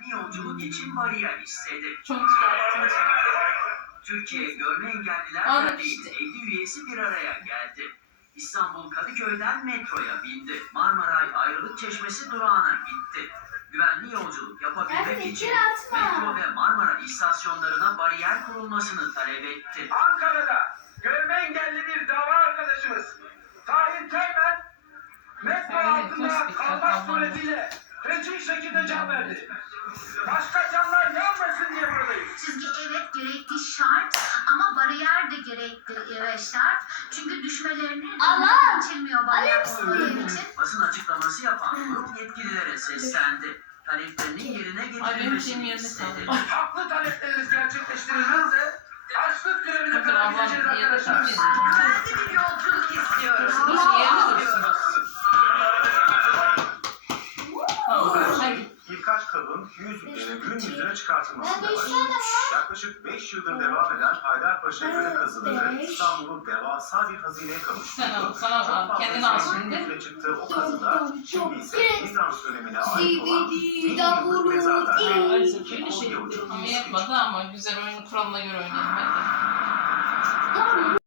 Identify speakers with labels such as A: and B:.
A: güvenli yolculuk için bariyer istedi.
B: Çok güzel.
A: Türkiye Görme Engelliler
B: Abi
A: Derneği'nin
B: işte.
A: 50 üyesi bir araya geldi. İstanbul Kadıköy'den metroya bindi. Marmaray Ayrılık Çeşmesi durağına gitti. Güvenli yolculuk yapabilmek için metro ve Marmara istasyonlarına bariyer kurulmasını talep etti.
C: Ankara'da görme engelli bir dava arkadaşımız Tahir Teğmen metro altında kalmak suretiyle feci şekilde can verdi. Başka canlar yanmasın diye buradayız.
D: Çizgi evet gerekli şart ama bariyer de gerekli şart. Çünkü düşmelerini geçilmiyor bariyer olmadığı için.
A: Basın açıklaması yapan grup yetkililere seslendi. Taleplerinin yerine getirilmesini istedi.
C: Haklı talepleriniz gerçekleştirilmezse açlık grevine
B: Bakın
C: kadar
B: ablam
C: gideceğiz
B: diye de
C: arkadaşlar.
D: Güvenli bir yolculuk istiyoruz.
B: Nasıl yerine
E: Birkaç kabın gün yüzüne çıkartılmasında var. Yaklaşık 5 yıldır devam eden Haydarpaşa Gölü kazıları İstanbul'u devasa bir hazineye kavuşturdu.
B: Sana al, kendini al şimdi.
E: Süre çıktığı o kazıda şimdi ise Bizans dönemine ait olan
F: CBD,
E: Davulu mezarlar.
B: Ama yapmadı ama güzel oyunu kuralına göre oynayalım. Hadi.